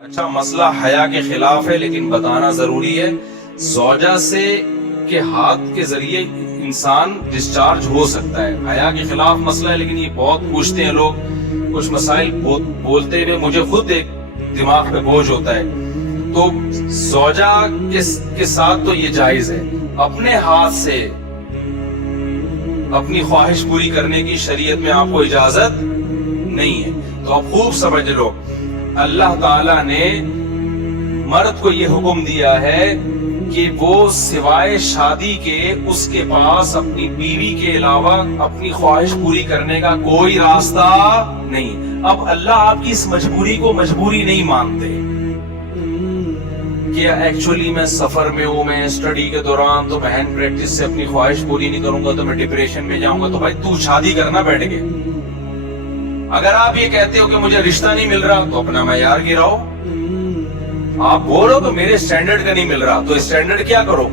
اچھا مسئلہ حیا کے خلاف ہے لیکن بتانا ضروری ہے. زوجہ سے کے ہاتھ کے ذریعے انسان ڈسچارج ہو سکتا ہے. حیا کے خلاف مسئلہ ہے لیکن یہ بہت پوچھتے ہیں لوگ, کچھ مسائل بولتے ہوئے مجھے خود ایک دماغ پہ بوجھ ہوتا ہے. تو زوجہ کے ساتھ تو یہ جائز ہے, اپنے ہاتھ سے اپنی خواہش پوری کرنے کی شریعت میں آپ کو اجازت نہیں ہے. تو آپ خوب سمجھ لو, اللہ تعالیٰ نے مرد کو یہ حکم دیا ہے کہ وہ سوائے شادی کے اس کے پاس اپنی بیوی کے علاوہ اپنی خواہش پوری کرنے کا کوئی راستہ نہیں. اب اللہ آپ کی اس مجبوری کو مجبوری نہیں مانتے کہ ایکچولی میں سفر میں ہوں, میں اسٹڈی کے دوران تو بہن پریکٹس سے اپنی خواہش پوری نہیں کروں گا تو میں ڈپریشن میں جاؤں گا. تو بھائی تو شادی کرنا بیٹھ کے. اگر آپ یہ کہتے ہو کہ مجھے رشتہ نہیں مل رہا تو اپنا معیار گراؤ. آپ بولو کہ میرے اسٹینڈرڈ کا نہیں مل رہا تو اسٹینڈرڈ کیا کرو,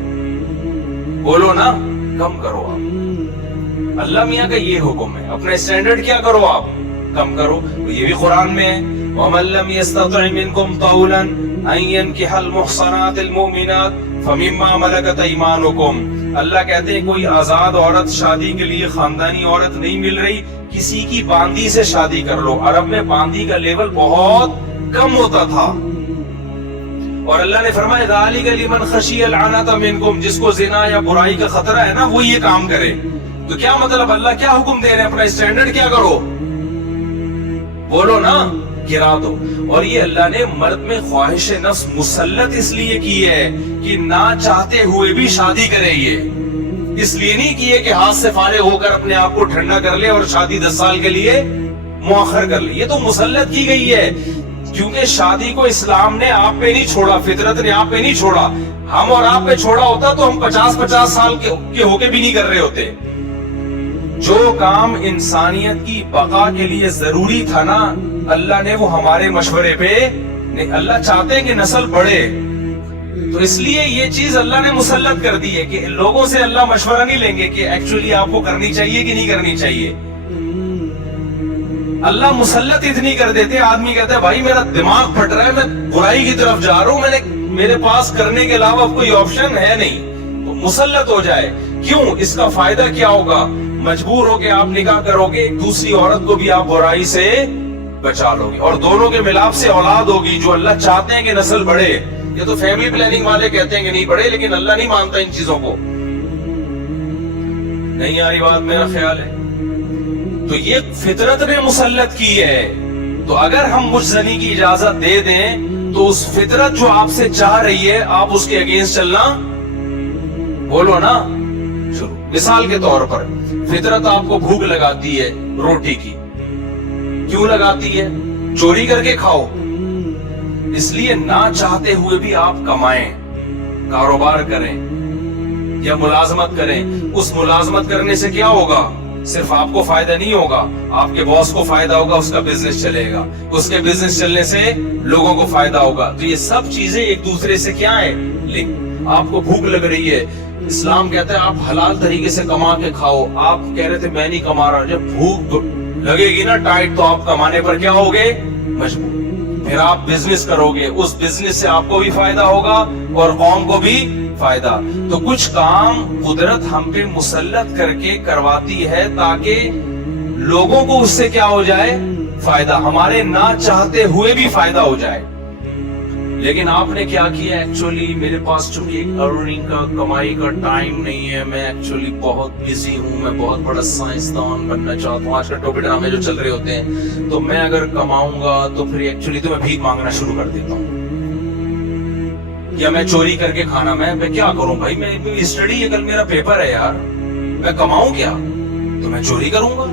بولو نا کم کرو. آپ اللہ میاں کا یہ حکم ہے, اپنا اسٹینڈرڈ کیا کرو, آپ کم کرو. یہ بھی قرآن میں ہے, وَمَن لَّمْ يَسْتَطِعْ مِنكُمْ طَوْلًا أَن يَنكِحَ الْمُحْصَنَاتِ الْمُؤْمِنَاتِ فَمِمَّا مَلَكَتْ أَيْمَانُكُمْ. اللہ کہتے ہیں کوئی آزاد عورت شادی کے لیے خاندانی عورت نہیں مل رہی, کسی کی باندی سے شادی کر لو. عرب میں باندی کا لیول بہت کم ہوتا تھا, اور اللہ نے فرمایا ذَلِكَ لِمَنْ خَشِيَ الْعَنَتَ مِنْكُمْ, جس کو زنا یا برائی کا خطرہ ہے نا وہ یہ کام کرے. تو کیا مطلب, اللہ کیا حکم دے رہے ہیں, اپنا اسٹینڈرڈ کیا کرو, بولو نا گرا دو. اور یہ اللہ نے مرد میں خواہش نفس مسلط اس لیے کی ہے کہ نہ چاہتے ہوئے بھی شادی کرے. یہ اس لیے نہیں کیے کہ ہاتھ سے فارغ ہو کر اپنے آپ کو ٹھنڈا کر لے اور شادی 10 سال کے لیے مؤخر کر لے. یہ تو مسلط کی گئی ہے کیونکہ شادی کو اسلام نے آپ پہ نہیں چھوڑا, فطرت نے آپ پہ نہیں چھوڑا. ہم اور آپ پہ چھوڑا ہوتا تو ہم 50 سال کے ہو کے بھی نہیں کر رہے ہوتے. جو کام انسانیت کی بقا کے لیے ضروری تھا نا, اللہ نے وہ ہمارے مشورے پہ نہیں. اللہ چاہتے ہیں کہ نسل بڑھے, تو اس لیے یہ چیز اللہ نے مسلط کر دی ہے کہ لوگوں سے اللہ مشورہ نہیں لیں گے کہ ایکچولی آپ کو کرنی چاہیے کہ نہیں کرنی چاہیے. اللہ مسلط اتنی کر دیتے, آدمی کہتا ہے بھائی میرا دماغ پھٹ رہا ہے, میں برائی کی طرف جا رہا ہوں, میرے پاس کرنے کے علاوہ کوئی آپشن ہے نہیں, تو مسلط ہو جائے. کیوں, اس کا فائدہ کیا ہوگا, مجبور ہو کے آپ نکاح کرو گے, دوسری عورت کو بھی آپ برائی سے بچا لو گے, اور دونوں کے ملاپ سے اولاد ہوگی جو اللہ چاہتے ہیں کہ نسل بڑھے. یہ تو فیملی پلاننگ والے کہتے ہیں کہ نہیں بڑھے, لیکن اللہ نہیں مانتا ان چیزوں کو. نہیں آ رہی بات, میرا خیال ہے. تو یہ فطرت نے مسلط کی ہے. تو اگر ہم مجزنی کی اجازت دے دیں تو اس فطرت جو آپ سے چاہ رہی ہے آپ اس کے اگینسٹ چلنا, بولو نا شروع. مثال کے طور پر فطرت آپ کو بھوک لگاتی ہے روٹی کی, کیوں لگاتی ہے, چوری کر کے کھاؤ. اس لیے نہ چاہتے ہوئے بھی آپ کمائیں, کاروبار کریں یا ملازمت کریں. اس ملازمت کرنے سے کیا ہوگا, صرف آپ کو فائدہ نہیں ہوگا, آپ کے باس کو فائدہ ہوگا, اس کا بزنس چلے گا, اس کے بزنس چلنے سے لوگوں کو فائدہ ہوگا. تو یہ سب چیزیں ایک دوسرے سے کیا ہے لنک. آپ کو بھوک لگ رہی ہے, اسلام کہتا ہے آپ حلال طریقے سے کما کے کھاؤ. آپ کہہ رہے تھے میں نہیں کما رہا, جب بھوک لگے گی نا ٹائٹ تو آپ کمانے پر کیا ہوگے, مجبور. پھر آپ بزنس کرو گے, اس بزنس سے آپ کو بھی فائدہ ہوگا اور قوم کو بھی فائدہ. تو کچھ کام قدرت ہم پہ مسلط کر کے کرواتی ہے تاکہ لوگوں کو اس سے کیا ہو جائے, فائدہ, ہمارے نہ چاہتے ہوئے بھی فائدہ ہو جائے. لیکن آپ نے کیا کیا, ایکچولی میرے پاس چونکہ ایک ارننگ کا کمائی کا ٹائم نہیں ہے, میں ایکچولی بہت بزی ہوں, میں بہت بڑا سائنسدان بننا چاہتا ہوں. آج کل ٹوپی ڈرامے جو چل رہے ہوتے ہیں, تو میں اگر کماؤں گا تو پھر ایکچولی تو میں بھیک مانگنا شروع کر دیتا ہوں, یا میں چوری کر کے کھانا, میں کیا کروں بھائی, میں اسٹڈی ہے, کل میرا پیپر ہے یار, میں کماؤں کیا, تو میں چوری کروں گا.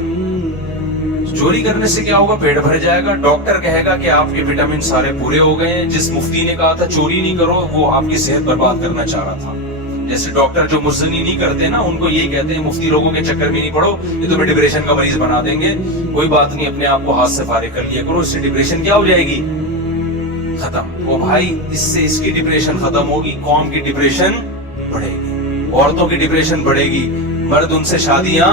چوری کرنے سے کیا ہوگا, پیٹ بھر جائے گا, ڈاکٹر کہے گا کہ آپ کے وٹامن سارے پورے ہو گئے ہیں. جس مفتی نے کہا تھا چوری نہیں کرو, وہ آپ کی صحت برباد کرنا چاہ رہا تھا. جیسے ڈاکٹر جو مجزنی نہیں کرتے نا, ان کو یہی کہتے ہیں مفتی لوگوں کے چکر میں نہیں پڑو, یہ تمہیں ڈپریشن کا مریض بنا دیں گے. کوئی بات نہیں, اپنے آپ کو ہاتھ سے فارغ کر لیا کرو, اس سے ڈپریشن کیا ہو جائے گی, ختم. وہ بھائی اس سے اس کی ڈپریشن ختم ہوگی, قوم کی ڈپریشن بڑھے گی, عورتوں کی ڈپریشن بڑھے گی, مرد ان سے شادیاں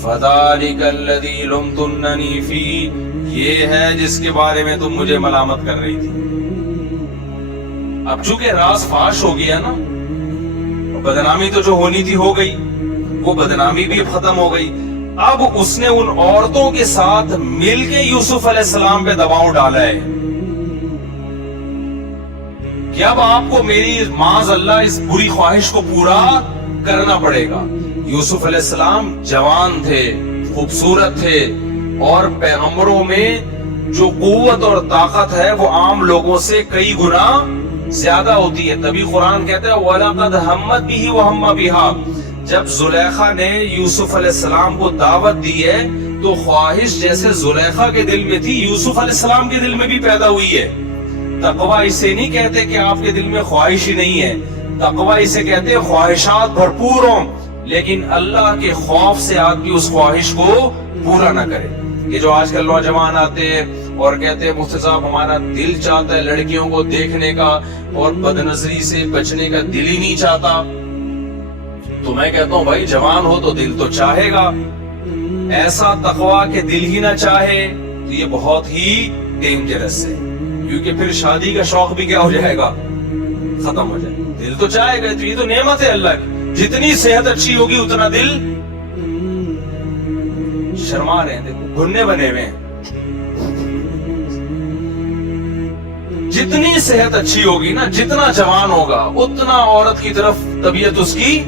فذالک الذی لمتننی فی، یہ ہے جس کے بارے میں تم مجھے ملامت کر رہی تھی. اب چونکہ راز فاش ہو گیا نا، بدنامی تو جو ہونی تھی ہو گئی، وہ بدنامی بھی ختم ہو گئی. اب اس نے ان عورتوں کے ساتھ مل کے یوسف علیہ السلام پہ دباؤ ڈالا ہے کہ اب آپ کو میری معاذ اللہ اس بری خواہش کو پورا کرنا پڑے گا. یوسف علیہ السلام جوان تھے، خوبصورت تھے، اور پیغمبروں میں جو قوت اور طاقت ہے وہ عام لوگوں سے کئی گنا زیادہ ہوتی ہے. تبھی قرآن کہتا ہے وَلَقَدْ هَمَّتْ بِهِ وَهَمَّ بِهَا. جب زلیخا نے یوسف علیہ السلام کو دعوت دی ہے تو خواہش جیسے زلیخا کے دل میں تھی یوسف علیہ السلام کے دل میں بھی پیدا ہوئی ہے. تقوی اسے نہیں کہتے کہ آپ کے دل میں خواہش ہی نہیں ہے، تقوی اسے کہتے ہیں خواہشات بھرپور ہوں لیکن اللہ کے خوف سے آدمی اس خواہش کو پورا نہ کرے. یہ جو آج کل نوجوان آتے ہیں اور کہتے ہیں مفتی صاحب ہمارا دل چاہتا ہے لڑکیوں کو دیکھنے کا اور بد نظری سے بچنے کا دل ہی نہیں چاہتا، تو میں کہتا ہوں بھائی جوان ہو تو دل تو چاہے گا. ایسا تقوی کہ دل ہی نہ چاہے تو یہ بہت ہی ڈینجرس ہے، کیونکہ پھر شادی کا شوق بھی کیا ہو جائے گا، ختم ہو جائے. دل تو چاہے گا، تو یہ تو نعمت ہے اللہ کی. جتنی صحت اچھی ہوگی اتنا دل شرما رہے ہیں، دیکھو گھننے بنے ہوئے ہیں. جتنی صحت اچھی ہوگی نا، جتنا جوان ہوگا اتنا عورت کی طرف طبیعت اس کی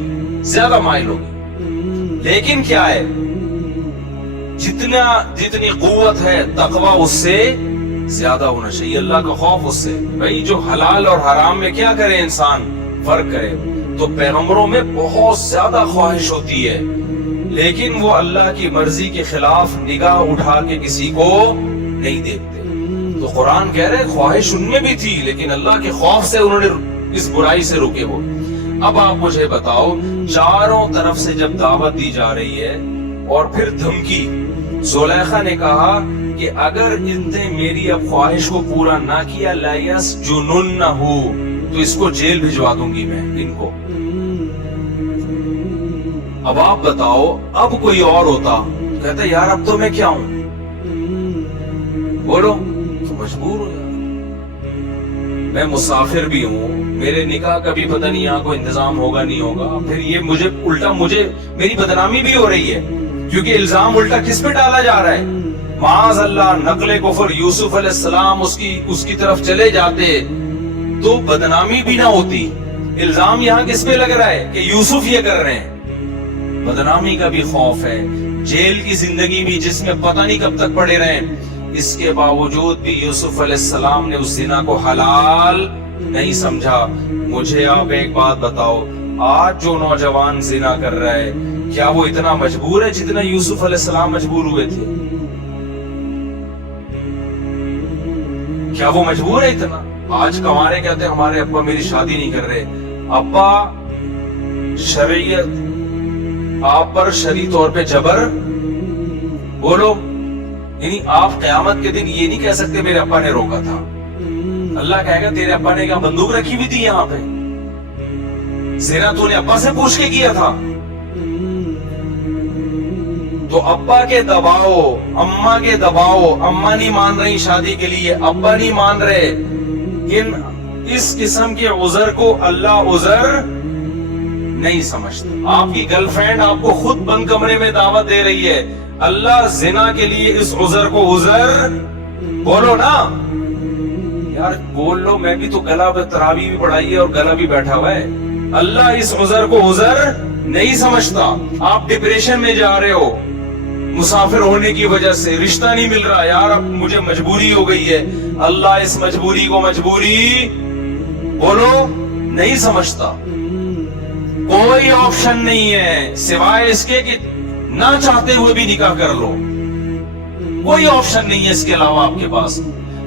زیادہ مائل ہوگی. لیکن کیا ہے، جتنی قوت ہے تقوی اس سے زیادہ ہونا چاہیے، اللہ کا خوف اس سے. بھائی جو حلال اور حرام میں کیا کرے انسان، فرق کرے. تو پیغمبروں میں بہت زیادہ خواہش ہوتی ہے لیکن وہ اللہ کی مرضی کے خلاف نگاہ اٹھا کے کسی کو نہیں دیکھتے. تو قرآن کہہ رہے خواہش ان میں بھی تھی لیکن اللہ کے خوف سے انہوں نے اس برائی سے روکے. وہ اب آپ مجھے بتاؤ، چاروں طرف سے جب دعوت دی جا رہی ہے اور پھر دھمکی، زلیخا نے کہا کہ اگر ان نے میری اب خواہش کو پورا نہ کیا لَيَسْجُنُنَّهُ، تو اس کو جیل بھجوا دوں گی میں ان کو. اب آپ بتاؤ اب کوئی اور ہوتا کہتا یار اب تو میں کیا ہوں، بولو تو مجبور ہو یار، میں مسافر بھی ہوں، میرے نکاح کا بھی پتہ نہیں یہاں کو انتظام ہوگا نہیں ہوگا. پھر یہ مجھے الٹا میری بدنامی بھی ہو رہی ہے کیونکہ الزام الٹا کس پہ ڈالا جا رہا ہے. معاذ اللہ نقل کفر، یوسف علیہ السلام اس کی طرف چلے جاتے تو بدنامی بھی نہ ہوتی. الزام یہاں کس پہ لگ رہا ہے کہ یوسف یہ کر رہے ہیں. بدنامی کا بھی خوف ہے، جیل کی زندگی بھی جس میں پتہ نہیں کب تک پڑے رہے. اس کے باوجود بھی یوسف علیہ السلام نے اس زنا کو حلال نہیں سمجھا. مجھے آپ ایک بات بتاؤ، آج جو نوجوان زنا کر رہا ہے کیا وہ اتنا مجبور ہے جتنا یوسف علیہ السلام مجبور ہوئے تھے؟ کیا وہ مجبور ہے اتنا؟ آج کمارے کہتے ہیں ہمارے ابا میری شادی نہیں کر رہے. ابا شریعت آپ پر شرعی طور پہ جبر، بولو، یعنی آپ قیامت کے دن یہ نہیں کہہ سکتے میرے ابا نے روکا تھا. اللہ کہے گا تیرے ابا نے کیا بندوق رکھی ہوئی تھی یہاں پہ؟ زنا تو نے ابا سے پوچھ کے کیا تھا. تو ابا کے دباؤ، اماں کے دباؤ، اماں نہیں مان رہی شادی کے لیے، ابا نہیں مان رہے. اس قسم کے عذر کو اللہ عذر نہیں سمجھتا. آپ کی گرل فرینڈ آپ کو خود بند کمرے میں دعوت دے رہی ہے، اللہ زنا کے لیے اس عذر کو عذر بولو نا یار، بول لو. میں بھی تو گلا تراویح بھی پڑھائی ہے اور گلا بھی بیٹھا ہوا ہے. اللہ اس عذر کو عذر نہیں سمجھتا. آپ ڈپریشن میں جا رہے ہو مسافر ہونے کی وجہ سے، رشتہ نہیں مل رہا، یار اب مجھے مجبوری ہو گئی ہے. اللہ اس مجبوری کو مجبوری بولو نہیں سمجھتا. کوئی آپشن نہیں ہے سوائے اس کے کہ نہ چاہتے ہوئے بھی نکاح کر لو. کوئی آپشن نہیں ہے اس کے علاوہ آپ کے پاس.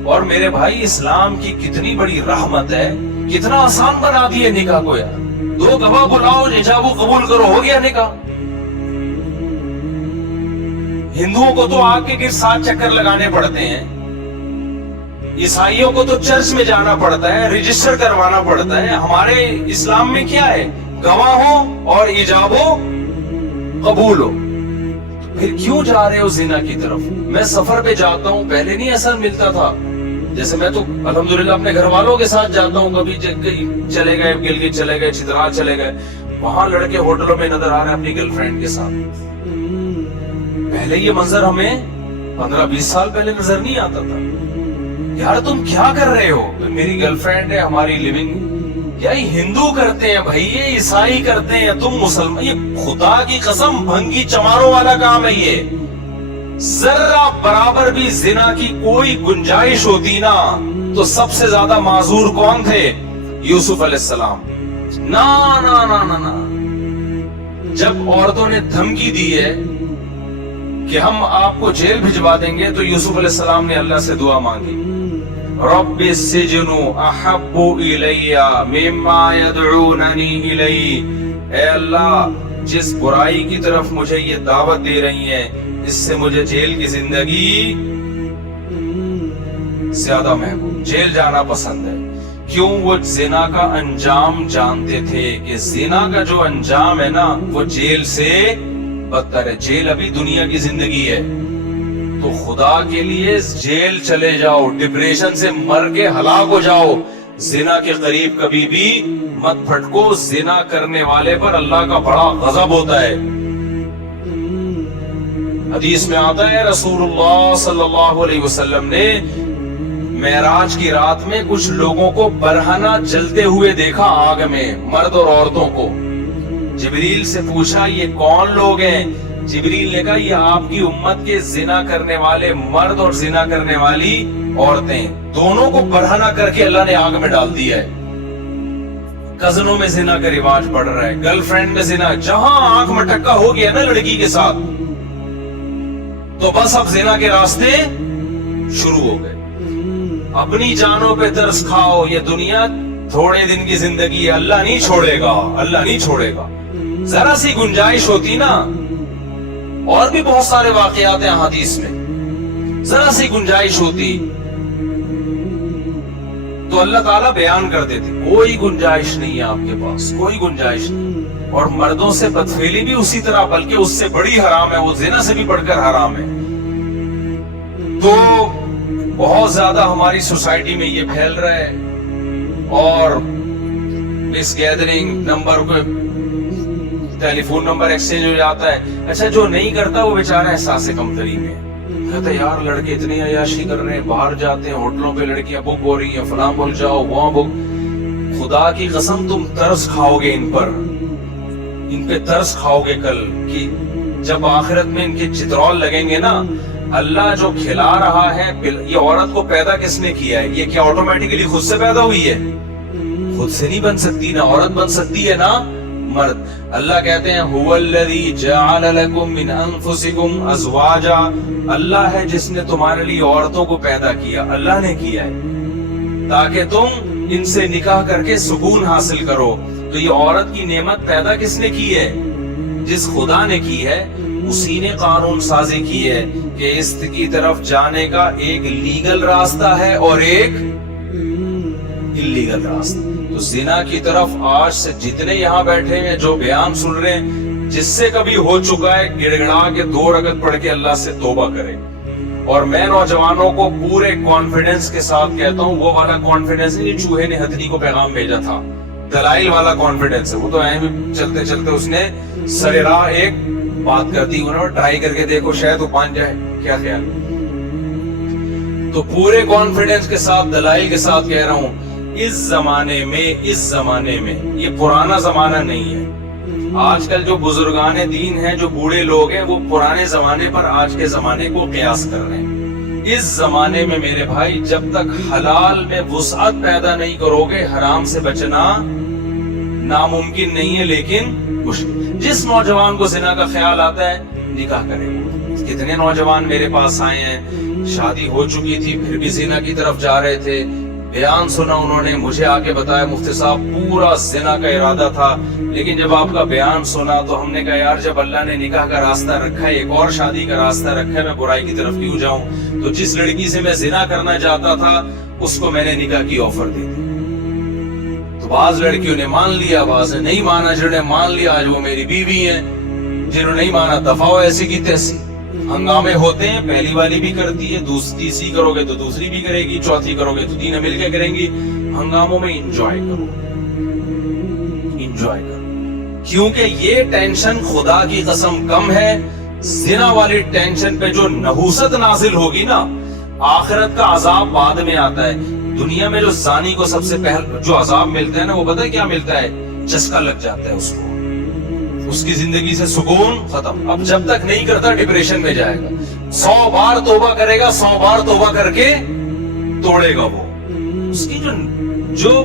اور میرے بھائی اسلام کی کتنی بڑی رحمت ہے، کتنا آسان بنا دیا نکاح کو یار. 2 گواہ بلاؤ، ایجاب و قبول کرو، ہو گیا نکاح. ہندوؤں کو تو آگ کے گر 7 چکر لگانے پڑتے ہیں، عیسائیوں کو تو چرچ میں جانا پڑتا ہے، رجسٹر کروانا پڑتا ہے. ہمارے اسلام میں کیا ہے؟ گواہ ہو اور ایجاب و قبول ہو. پھر کیوں جا رہے ہو زنا کی طرف؟ میں سفر پہ جاتا ہوں، پہلے نہیں ایسا ملتا تھا، جیسے میں تو الحمدللہ اپنے گھر والوں کے ساتھ جاتا ہوں، کبھی چلے گئے گلگت چلے گئے، چترال چلے گئے، وہاں لڑکے ہوٹلوں میں نظر آ رہے ہیں اپنی گرل فرینڈ کے ساتھ۔ پہلے یہ منظر ہمیں 15-20 سال پہلے نظر نہیں آتا تھا۔ یار تم کیا کر رہے ہو؟ میری گرل فرینڈ ہے، ہماری لیونگ، یہ ہندو کرتے ہیں بھائی، یہ عیسائی کرتے ہیں، تم مسلمان، یہ خدا کی قسم بھنگی چماروں والا کام ہے۔ یہ ذرہ برابر بھی زنا کی کوئی گنجائش ہوتی نا تو سب سے زیادہ معذور کون تھے؟ یوسف علیہ السلام۔ نا نا نا نا نا، جب عورتوں نے دھمکی دی ہے کہ ہم آپ کو جیل بھجوا دیں گے تو یوسف علیہ السلام نے اللہ سے دعا مانگی، رب السجن احب الی مما یدعوننی الی، اے اللہ جس برائی کی طرف مجھے یہ دعوت دے رہی ہیں اس سے مجھے جیل کی زندگی زیادہ محبوب، جیل جانا پسند ہے۔ کیوں؟ وہ زنا کا انجام جانتے تھے کہ زنا کا جو انجام ہے نا وہ جیل سے بدتر ہے۔ جیل ابھی دنیا کی زندگی ہے، تو خدا کے لیے جیل چلے جاؤ، ڈپریشن سے مر کے ہلاک ہو جاؤ، زنا کے قریب کبھی بھی مت پھٹکو۔ زنا کرنے والے پر اللہ کا بڑا غضب ہوتا ہے۔ حدیث میں آتا ہے رسول اللہ صلی اللہ علیہ وسلم نے معراج کی رات میں کچھ لوگوں کو برہنہ جلتے ہوئے دیکھا آگ میں، مرد اور عورتوں کو۔ جبریل سے پوچھا یہ کون لوگ ہیں؟ جبریل نے کہا یہ آپ کی امت کے زنا کرنے والے مرد اور زنا کرنے والی عورتیں، دونوں کو برہنہ کر کے اللہ نے آگ میں ڈال دیا ہے۔ کزنوں میں زنا کا رواج بڑھ رہا ہے، گرل فرینڈ میں زنا، جہاں آنکھ مٹکا ہو گیا نا لڑکی کے ساتھ تو بس اب زنا کے راستے شروع ہو گئے۔ اپنی جانوں پہ ترس کھاؤ، یہ دنیا تھوڑے دن کی زندگی ہے، اللہ نہیں چھوڑے گا، اللہ نہیں چھوڑے گا۔ ذرا سی گنجائش ہوتی نا، اور بھی بہت سارے واقعات ہیں حدیث میں، ذرا سی گنجائش ہوتی تو اللہ تعالیٰ بیان کر دیتے، کوئی گنجائش نہیں ہے آپ کے پاس، کوئی گنجائش نہیں۔ اور مردوں سے بدفعلی بھی اسی طرح، بلکہ اس سے بڑی حرام ہے، وہ زنا سے بھی بڑھ کر حرام ہے۔ تو بہت زیادہ ہماری سوسائٹی میں یہ پھیل رہا ہے، اور اس گیدرنگ نمبر کو ٹیلی فون نمبر ایکسچینج ہو جاتا ہے۔ اچھا جو نہیں کرتا وہ بیچارہ احساس کمتری میں کہتا ہے یار لڑکے اتنی عیاشی کر رہے ہیں، باہر جاتے ہیں ہوٹلوں پہ لڑکیاں بک ہو رہی ہیں، فلاں بک جاؤ وہاں بک۔ خدا کی قسم تم ترس کھاؤ گے ان پر، ان پہ ترس کھاؤ گے کل، کہ جب آخرت میں ان کے چترول لگیں گے نا، اللہ جو کھلا رہا ہے، یہ عورت کو پیدا کس نے کیا ہے؟ یہ کیا آٹومیٹکلی خود سے پیدا ہوئی ہے؟ خود سے نہیں بن سکتی، نہ عورت بن سکتی ہے نہ مرد۔ اللہ کہتے ہیں هو الذی جعل لکم من انفسکم ازواجا، اللہ ہے جس نے تمہارے لیے عورتوں کو پیدا کیا، اللہ نے کیا ہے تاکہ تم ان سے نکاح کر کے سکون حاصل کرو۔ تو یہ عورت کی نعمت پیدا کس نے کی ہے؟ جس خدا نے کی ہے، اسی نے قانون سازی کی ہے کہ اس کی طرف جانے کا ایک لیگل راستہ ہے اور ایک اللیگل راستہ۔ تو زنا کی طرف آج سے جتنے یہاں بیٹھے ہیں جو بیان سن رہے ہیں، جس سے کبھی ہو چکا ہے گڑ گڑا کے 2 رکعت پڑھ کے اللہ سے توبہ کرے۔ اور میں نوجوانوں کو پورے کانفیڈنس کے ساتھ کہتا ہوں، وہ والا کانفیڈنس نہیں چوہے نے ہتھنی کو پیغام بھیجا تھا، دلائل والا کانفیڈنس ہے۔ وہ تو چلتے چلتے اس نے سر راہ ایک بات کر دی، انہوں نے ٹرائی کر کے دیکھو شاید وہ مان جائے، کیا خیال؟ تو پورے کانفیڈنس کے ساتھ دلائل کے ساتھ کہہ رہا ہوں، اس زمانے میں یہ پرانا زمانہ نہیں ہے۔ آج کل جو بزرگان دین ہیں، جو بوڑھے لوگ ہیں، وہ پرانے زمانے پر آج کے زمانے کو قیاس کر رہے ہیں۔ اس زمانے میں میرے بھائی جب تک حلال میں وسعت پیدا نہیں کرو گے، حرام سے بچنا ناممکن نہیں ہے لیکن مشکل۔ جس نوجوان کو زنا کا خیال آتا ہے نکاح کرے گا۔ کتنے نوجوان میرے پاس آئے ہیں، شادی ہو چکی تھی پھر بھی زنا کی طرف جا رہے تھے، بیان سنا انہوں نے، مجھے آ کے بتایا مفتی صاحب پورا زنا کا ارادہ تھا، لیکن جب آپ کا بیان سنا تو ہم نے کہا یار جب اللہ نے نکاح کا راستہ رکھا ہے، ایک اور شادی کا راستہ رکھا ہے، میں برائی کی طرف کیوں جاؤں؟ تو جس لڑکی سے میں زنا کرنا چاہتا تھا اس کو میں نے نکاح کی آفر دی تھی۔ تو بعض لڑکیوں نے مان لیا، بعض نے نہیں مانا۔ جنہوں نے مان لیا آج وہ میری بیوی ہیں، جنہوں نے نہیں مانا دفاع ایسی کی تیسی۔ ہنگامے ہوتے ہیں, پہلی والی بھی کرتی ہے, تیسری کرو گے تو دوسری بھی کرے گی, چوتھی کرو گے تو تینوں مل کے کریں گی. ہنگاموں میں انجوائے کرو, انجوائے کرو, کیونکہ یہ ٹینشن خدا کی قسم کم ہے. زنا والی ٹینشن پہ جو نحوست نازل ہوگی نا, آخرت کا عذاب بعد میں آتا ہے. دنیا میں جو زانی کو سب سے پہلے جو عذاب ملتا ہے نا, وہ پتہ ہے کیا ملتا ہے؟ چسکا لگ جاتا ہے اس کو, اس کی زندگی سے سکون ختم. اب جب تک نہیں کرتا ڈپریشن میں جائے گا. 100 بار توبہ کرے گا, 100 بار توبہ کر کے توڑے گا وہ. اس کی جو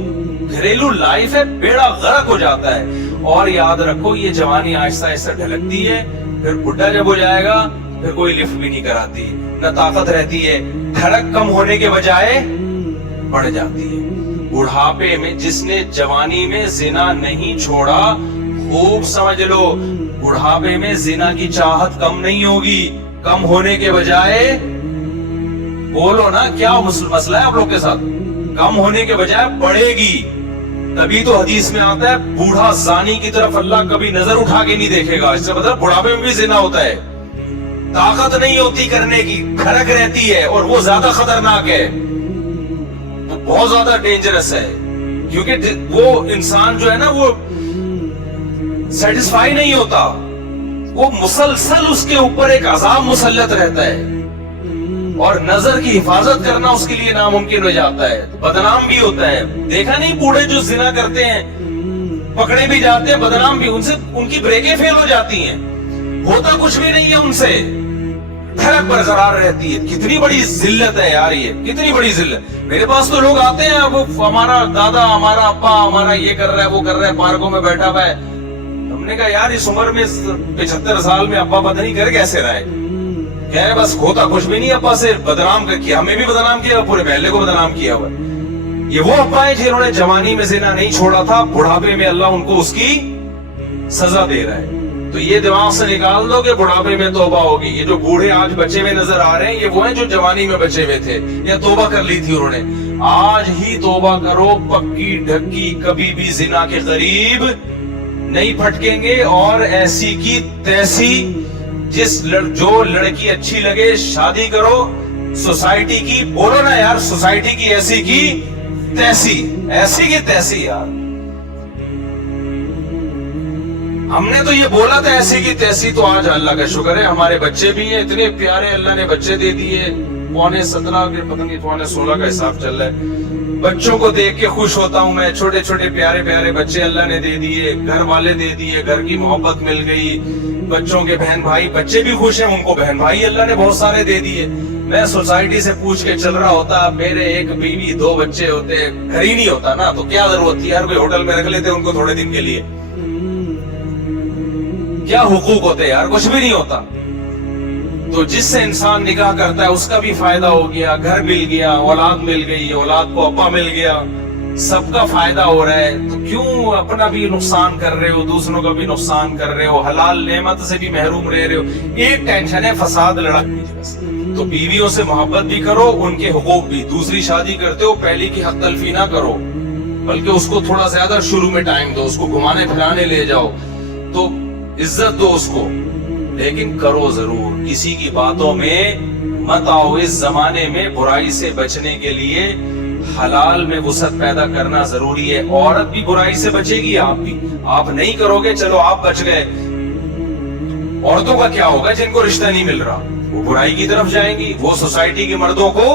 گھریلو لائف ہے بیڑا غرق ہو جاتا ہے. اور یاد رکھو یہ جوانی آہستہ آہستہ ڈھلکتی ہے, پھر بڈھا جب ہو جائے گا پھر کوئی لفٹ بھی نہیں کراتی, نہ طاقت رہتی ہے, دھڑک کم ہونے کے بجائے بڑھ جاتی ہے. بڑھاپے میں جس نے جوانی میں زنا نہیں چھوڑا, خوب سمجھ لو, بڑھاپے میں زنا کی چاہت کم نہیں ہوگی, کم ہونے کے بجائے, بولو نا کیا مسئلہ ہے آپ لوگ کے ساتھ, کم ہونے کے بجائے بڑھے گی. تبھی تو حدیث میں آتا ہے بوڑھا زانی کی طرف اللہ کبھی نظر اٹھا کے نہیں دیکھے گا. اس سے مطلب بڑھاپے میں بھی زنا ہوتا ہے, طاقت نہیں ہوتی کرنے کی, دھڑک رہتی ہے, اور وہ زیادہ خطرناک ہے, وہ بہت زیادہ ڈینجرس ہے. کیونکہ وہ انسان جو ہے نا وہ سیٹسفائی نہیں ہوتا, وہ مسلسل اس کے اوپر ایک عذاب مسلط رہتا ہے, اور نظر کی حفاظت کرنا اس کے لیے ناممکن ہو جاتا ہے, بدنام بھی ہوتا ہے. دیکھا نہیں بوڑھے جو زنا کرتے ہیں پکڑے بھی جاتے ہیں, بدنام بھی, ان سے ان کی بریکیں فیل ہو جاتی ہیں, ہوتا کچھ بھی نہیں ہے ان سے, دھڑک برقرار رہتی ہے. کتنی بڑی ذلت ہے یار, یہ کتنی بڑی ذلت. میرے پاس تو لوگ آتے ہیں, وہ ہمارا دادا, ہمارا ابا, ہمارا یہ کر رہا ہے, وہ کر رہا ہے, پارکوں میں بیٹھا ہوا ہے. ہم نے کہا یار اس عمر میں 75 سال میں ابا پتہ نہیں کر کیسے رہا ہے. کیا ہے, بس ہوتا کچھ بھی نہیں, ابا سے بدنام کیا, ہمیں بھی بدنام کیا, پورے محلے کو بدنام کیا ہوا. یہ وہ ابا ہے جنہوں نے جوانی میں زنا نہیں چھوڑا تھا, بڑھاپے میں اللہ ان کو اس کی سزا دے رہا ہے. تو یہ دماغ سے نکال دو کہ بڑھاپے میں توبہ ہوگی. یہ جو بوڑھے آج بچے ہوئے نظر آ رہے ہیں, یہ وہ ہیں جو جوانی میں بچے ہوئے تھے یا توبہ کر لی تھی انہوں نے. آج ہی توبہ کرو, پکی ڈھکی, کبھی بھی زنا کے قریب نہیں پھٹکیں گے. اور ایسی کی تیسی, جو لڑکی اچھی لگے شادی کرو. سوسائٹی کی, بولو نا یار, سوسائٹی کی ایسی کی تیسی, ایسی کی تیسی یار. ہم نے تو یہ بولا تھا ایسی کی تیسی, تو آج اللہ کا شکر ہے ہمارے بچے بھی ہیں, اتنے پیارے اللہ نے بچے دے دیے. 17.5 کے پتہ نہیں 16 کا حساب چل رہا ہے. بچوں کو دیکھ کے خوش ہوتا ہوں میں, چھوٹے چھوٹے پیارے پیارے بچے اللہ نے دے دیے, گھر والے دے دیے, گھر کی محبت مل گئی. بچوں کے بہن بھائی, بچے بھی خوش ہیں, ان کو بہن بھائی اللہ نے بہت سارے دے دیے. میں سوسائٹی سے پوچھ کے چل رہا ہوتا, میرے ایک بیوی 2 بچے ہوتے, گھر ہی نہیں ہوتا نا, تو کیا ضرورت تھی یار, کوئی ہوٹل میں رکھ لیتے ان کو تھوڑے دن کے لیے. کیا حقوق ہوتے یار, کچھ بھی نہیں ہوتا. تو جس سے انسان نکاح کرتا ہے اس کا بھی فائدہ ہو گیا, گھر مل گیا, اولاد مل گئی, اولاد کو ابا مل گیا, سب کا فائدہ ہو رہا ہے. تو کیوں اپنا بھی نقصان کر رہے ہو, دوسروں کا بھی نقصان کر رہے ہو, حلال نعمت سے بھی محروم رہ رہے ہو. ایک ٹینشن ہے فساد, لڑک بھی. تو بیویوں سے محبت بھی کرو, ان کے حقوق بھی. دوسری شادی کرتے ہو پہلی کی حق تلفی نہ کرو, بلکہ اس کو تھوڑا زیادہ شروع میں ٹائم دو, اس کو گھمانے پھرانے لے جاؤ, تو عزت دو اس کو, لیکن کرو ضرور. کسی کی باتوں میں مت آؤ. اس زمانے میں برائی سے بچنے کے لیے حلال میں وسعت پیدا کرنا ضروری ہے. عورت بھی برائی سے بچے گی, آپ بھی. آپ نہیں کرو گے, چلو آپ بچ گئے, عورتوں کا کیا ہوگا جن کو رشتہ نہیں مل رہا؟ وہ برائی کی طرف جائیں گی, وہ سوسائٹی کے مردوں کو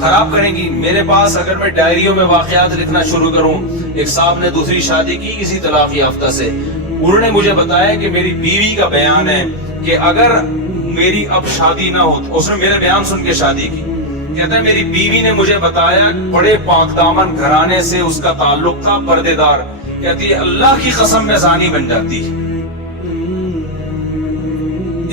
خراب کریں گی. میرے پاس اگر میں ڈائریوں میں واقعات لکھنا شروع کروں, ایک صاحب نے دوسری شادی کی کسی طلاق یافتہ سے. انہوں نے مجھے بتایا کہ میری بیوی کا بیان ہے کہ اگر میری اب شادی نہ ہو, اس نے میرے بیان سن کے شادی کی. کہتا ہے میری بیوی نے مجھے بتایا, بڑے پاک دامن گھرانے سے اس کا تعلق تھا, پردے دار. کہتی ہے اللہ کی قسم میں زانی بن جاتی.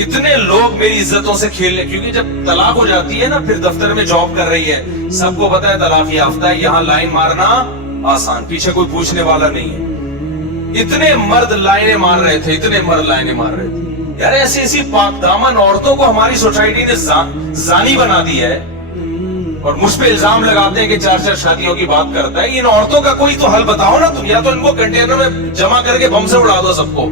اتنے لوگ میری عزتوں سے کھیلنے, کیونکہ جب طلاق ہو جاتی ہے نا, پھر دفتر میں جاب کر رہی ہے, سب کو پتا ہے طلاق یافتہ ہے, یہاں لائن مارنا آسان, پیچھے کوئی پوچھنے والا نہیں ہے. اتنے مرد لائنیں مار رہے تھے, اتنے مرد لائنیں مار رہے تھے. یار ایسی ایسی پاک دامن عورتوں کو ہماری سوسائٹی نے زانی بنا دی ہے, اور مجھ پہ الزام لگاتے ہیں کہ 4 شادیوں کی بات کرتا ہے. ان عورتوں کا کوئی تو حل بتاؤ نا تم, یا تو ان کو کنٹینر میں جمع کر کے بم سے اڑا دو سب کو.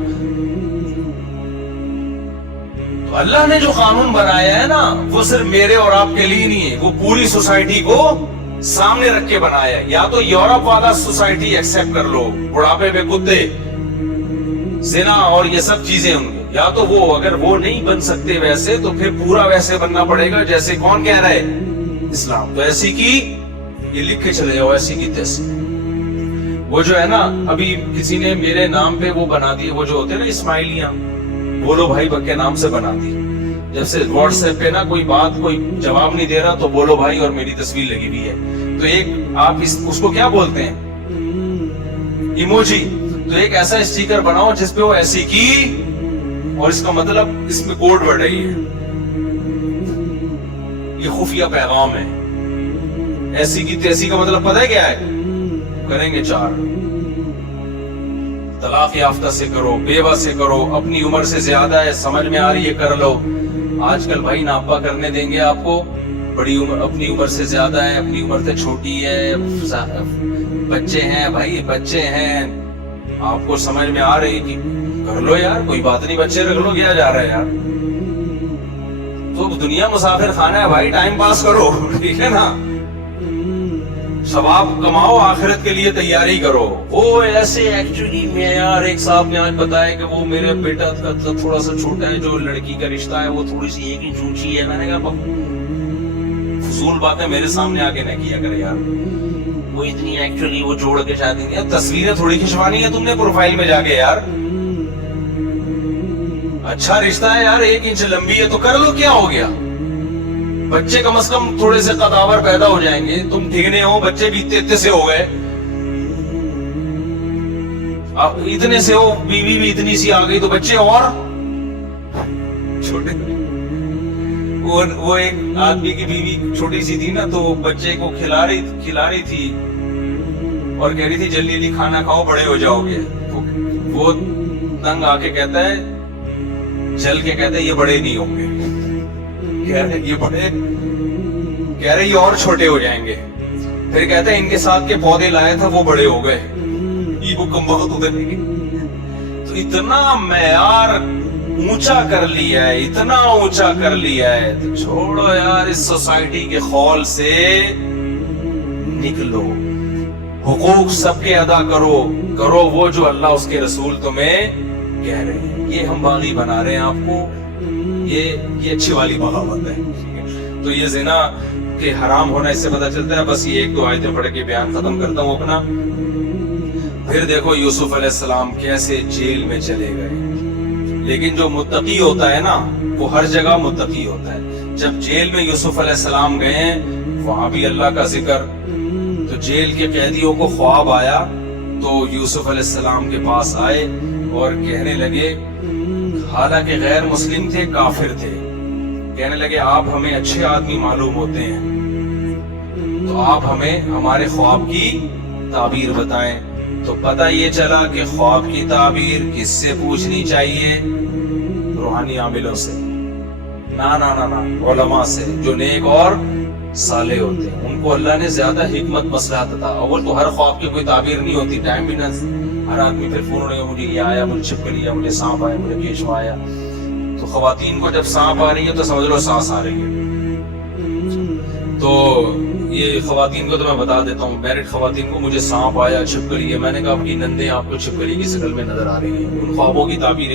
تو اللہ نے جو قانون بنایا ہے نا وہ صرف میرے اور آپ کے لیے نہیں ہے, وہ پوری سوسائٹی کو سامنے رکھ کے بنایا ہے. یا تو یورپ والا سوسائٹی ایکسپٹ کر لو, بڑھاپے میں کتے, زنا اور یہ سب چیزیں ہوں گی, یا تو وہ اگر وہ نہیں بن سکتے ویسے تو پھر پورا ویسے بننا پڑے گا جیسے کون کہہ رہا ہے, اسلام. تو ایسی کی یہ لکھ کے چلے جاؤ, ایسی کی تیسی. وہ جو ہے نا ابھی کسی نے میرے نام پہ وہ بنا دی, وہ جو ہوتے ہیں نا اسماعیلیاں, بولو بھائی بک کے نام سے بنا دی. جب سے واٹس ایپ پہ نا کوئی بات کوئی جواب نہیں دے رہا تو بولو بھائی اور میری تصویر لگی ہوئی ہے. تو ایک آپ اس کو کیا بولتے ہیں, ایموجی. تو ایک ایسا اسٹیکر بناؤ جس پہ وہ ایسی کی اور اس کا مطلب اس میں کوڈ ورڈ ہے, یہ خفیہ پیغام ہے. ایسی کی تیسی کا مطلب پتہ ہے کیا ہے, کریں گے 4. طلاق یافتہ سے کرو, بیوہ سے کرو, اپنی عمر سے زیادہ ہے سمجھ میں آ رہی ہے کر لو. آج کل بھائی ناپا کرنے دیں گے آپ کو, بڑی عمر, اپنی عمر سے زیادہ ہے, اپنی عمر سے چھوٹی ہے, بچے ہیں بھائی بچے ہیں, آپ کو سمجھ میں آ رہی کہ کر لو یار, کوئی بات نہیں, بچے رکھ لو, کیا جا رہا ہے یار. تو دنیا مسافر خانہ ہے بھائی, ٹائم پاس کرو, ٹھیک ہے نا, ثواب کماؤ, آخرت کے لیے تیاری کرو. وہ ایسے ایکچولی میں یار ایک صاحب نے آج بتایا کہ وہ میرے بیٹا تھوڑا سا چھوٹا ہے, جو لڑکی کا رشتہ ہے وہ تھوڑی سی ایک انچ اونچی ہے. میں نے کہا فضول باتیں میرے سامنے آ کے نہ کیا کرے یار, وہ اتنی ایکچولی وہ جوڑ کے شادی نہیں. تصویریں تھوڑی کھنچوانی ہے تم نے پروفائل میں جا کے یار, اچھا رشتہ ہے یار, 1 انچ لمبی ہے تو کر لو, کیا ہو گیا. بچے کم از کم تھوڑے سے قداور پیدا ہو جائیں گے. تم ٹھیکنے ہو, بچے بھی اتنے سے ہو گئے, اتنے سے ہو, بیوی بھی اتنی سی آ گئی تو بچے اور چھوٹے. وہ ایک آدمی کی بیوی چھوٹی سی تھی نا, تو بچے کو کھلا رہی تھی اور کہہ رہی تھی جلدی جلدی کھانا کھاؤ بڑے ہو جاؤ گے. تو وہ تنگ آ کے کہتا ہے, چل کے کہتا ہے یہ بڑے نہیں ہوں گے, یہ بڑے, کہہ رہے یہ اور چھوٹے ہو جائیں گے. پھر کہتا ہے ان کے ساتھ کے پودے لائے تھا وہ بڑے ہو گئے, یہ وہ کم وقت ادھر نہیں. تو اتنا معیار اونچا کر لیا ہے, اتنا اونچا کر لیا ہے, تو چھوڑو یار, اس سوسائٹی کے خول سے نکلو, حقوق سب کے ادا کرو وہ جو اللہ اس کے رسول تمہیں کہہ رہے ہیں. یہ ہم باغی بنا رہے ہیں آپ کو, یہ اچھی والی بغاوت ہے. تو یہ زنا کے حرام ہونا اس سے پتہ چلتا ہے. بس یہ 1-2 آیتیں پڑھ کے بیان ختم کرتا ہوں اپنا. پھر دیکھو یوسف علیہ السلام کیسے جیل میں چلے گئے. لیکن جو متقی ہوتا ہے نا وہ ہر جگہ متقی ہوتا ہے. جب جیل میں یوسف علیہ السلام گئے وہاں بھی اللہ کا ذکر. تو جیل کے قیدیوں کو خواب آیا تو یوسف علیہ السلام کے پاس آئے اور کہنے لگے, حالانکہ غیر مسلم تھے, کافر تھے, کہنے لگے آپ ہمیں اچھے آدمی معلوم ہوتے ہیں, تو آپ ہمیں ہمارے خواب کی تعبیر بتائیں. تو پتہ یہ چلا کہ خواب کی تعبیر کس سے پوچھنی چاہیے, روحانی عاملوں سے, نا علماء سے جو نیک اور صالح ہوتے ہیں. ان کو اللہ نے زیادہ حکمت مصلحت عطا. اول تو ہر خواب کی کوئی تعبیر نہیں ہوتی, ٹائم بھی نہ, ہر آدمی پھر فون ہونے مجھے یہ آیا, مجھے چھپکلی آیا, مجھے سانپ آیا, مجھے کیچوا آیا. تو خواتین کو جب سانپ آ رہی ہے تو سمجھ لو سانس آ رہی ہے. تو یہ خواتین کو تو میں بتا دیتا ہوں, میرڈ خواتین کو مجھے سانپ آیا, چھپکلی ہے. میں نے کہا آپ کی نندیں آپ کو چھپکلی کی شکل میں نظر آ رہی ہیں. ان خوابوں کی تعبیر